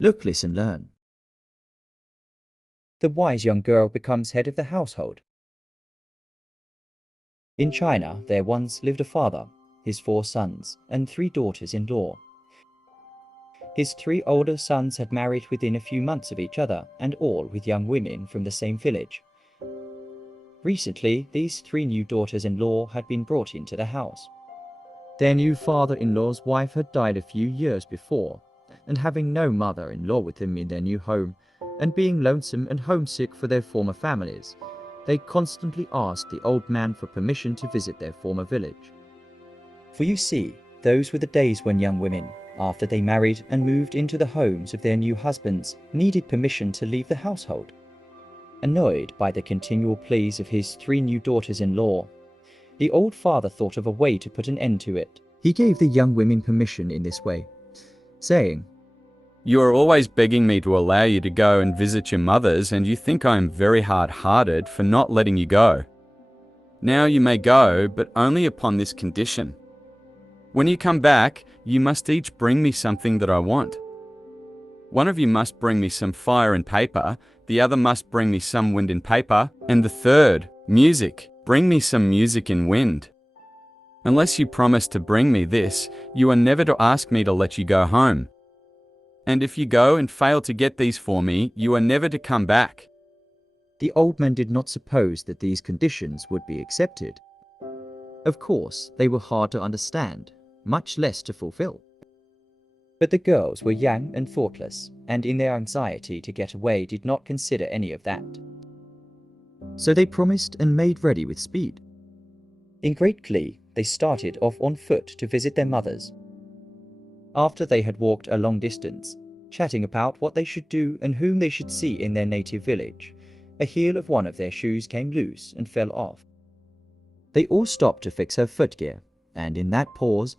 Look, listen, learn. The wise young girl becomes head of the household. In China, there once lived a father, his 4 sons, and 3 daughters-in-law. His 3 older sons had married within a few months of each other, and all with young women from the same village. Recently, these 3 new daughters-in-law had been brought into the house. Their new father-in-law's wife had died a few years before, and having no mother-in-law with them in their new home, and being lonesome and homesick for their former families, they constantly asked the old man for permission to visit their former village. For you see, those were the days when young women, after they married and moved into the homes of their new husbands, needed permission to leave the household. Annoyed by the continual pleas of his 3 new daughters-in-law, the old father thought of a way to put an end to it. He gave the young women permission in this way, saying, You are always begging me to allow you to go and visit your mothers, and you think I am very hard-hearted for not letting you go. Now you may go, but only upon this condition. When you come back, you must each bring me something that I want. One of you must bring me some fire and paper, the other must bring me some wind and paper, and the third, music, bring me some music and wind. Unless you promise to bring me this, you are never to ask me to let you go home. And if you go and fail to get these for me, you are never to come back. The old man did not suppose that these conditions would be accepted. Of course, they were hard to understand, much less to fulfill. But the girls were young and thoughtless, and in their anxiety to get away did not consider any of that. So they promised and made ready with speed. In great glee, they started off on foot to visit their mothers. After they had walked a long distance, chatting about what they should do and whom they should see in their native village, a heel of one of their shoes came loose and fell off. They all stopped to fix her footgear, and in that pause,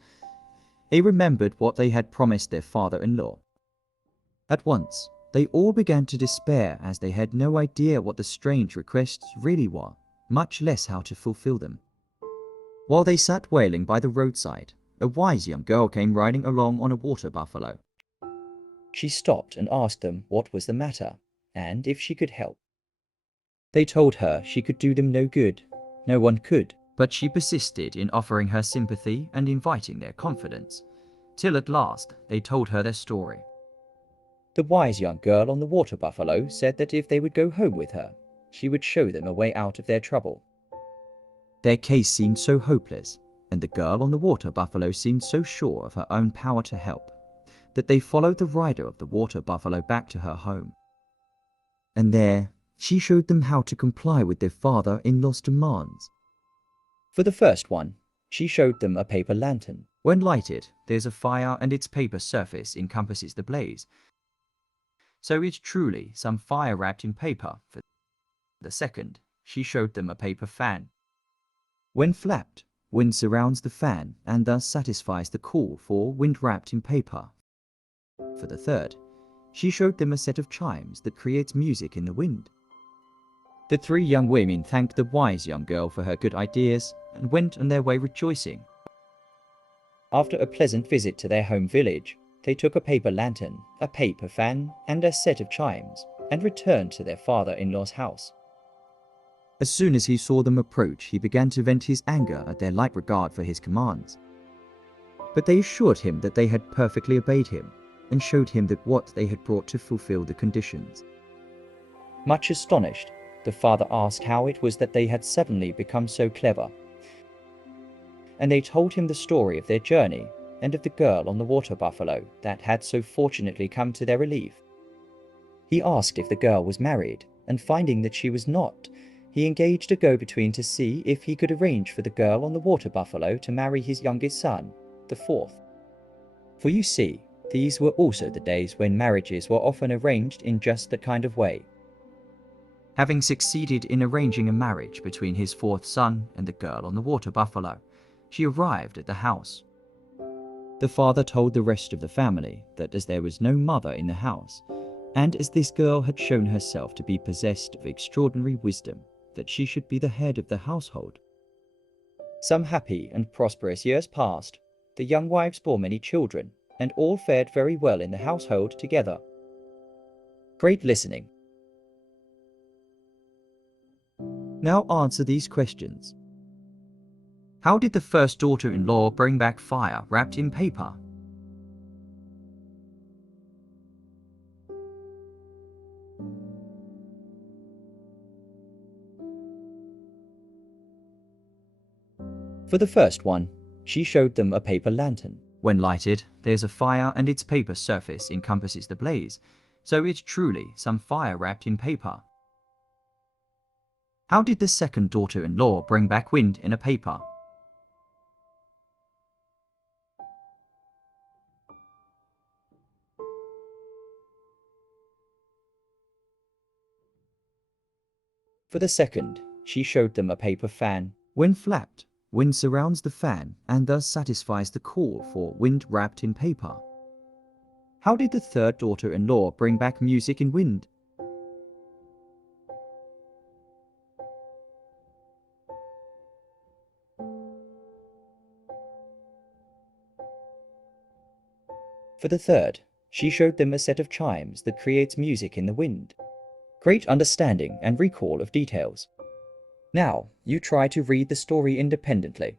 they remembered what they had promised their father-in-law. At once, they all began to despair, as they had no idea what the strange requests really were, much less how to fulfill them. While they sat wailing by the roadside, a wise young girl came riding along on a water buffalo. She stopped and asked them what was the matter, and if she could help. They told her she could do them no good. No one could, but she persisted in offering her sympathy and inviting their confidence, till at last they told her their story. The wise young girl on the water buffalo said that if they would go home with her, she would show them a way out of their trouble. Their case seemed so hopeless, and the girl on the water buffalo seemed so sure of her own power to help, that they followed the rider of the water buffalo back to her home. And there, she showed them how to comply with their father-in-law's demands. For the first one, she showed them a paper lantern. When lighted, there's a fire and its paper surface encompasses the blaze. So it's truly some fire wrapped in paper. For the second, she showed them a paper fan. When flapped, wind surrounds the fan and thus satisfies the call for wind wrapped in paper. For the third, she showed them a set of chimes that creates music in the wind. The 3 young women thanked the wise young girl for her good ideas and went on their way rejoicing. After a pleasant visit to their home village, they took a paper lantern, a paper fan, and a set of chimes, and returned to their father-in-law's house. As soon as he saw them approach, he began to vent his anger at their light regard for his commands. But they assured him that they had perfectly obeyed him, and showed him that what they had brought to fulfill the conditions. Much astonished, the father asked how it was that they had suddenly become so clever. And they told him the story of their journey and of the girl on the water buffalo that had so fortunately come to their relief. He asked if the girl was married, and finding that she was not, he engaged a go-between to see if he could arrange for the girl on the water buffalo to marry his youngest son, the 4th. For you see, these were also the days when marriages were often arranged in just that kind of way. Having succeeded in arranging a marriage between his 4th son and the girl on the water buffalo, she arrived at the house. The father told the rest of the family that as there was no mother in the house, and as this girl had shown herself to be possessed of extraordinary wisdom, that she should be the head of the household. Some happy and prosperous years passed. The young wives bore many children, and all fared very well in the household together. Great listening. Now answer these questions. How did the first daughter-in-law bring back fire wrapped in paper? For the first one, she showed them a paper lantern. When lighted, there's a fire and its paper surface encompasses the blaze, so it's truly some fire wrapped in paper. How did the second daughter-in-law bring back wind in a paper? For the second, she showed them a paper fan. When flapped, wind surrounds the fan and thus satisfies the call for wind wrapped in paper. How did the third daughter-in-law bring back music in wind? For the third, she showed them a set of chimes that creates music in the wind. Great understanding and recall of details. Now, you try to read the story independently.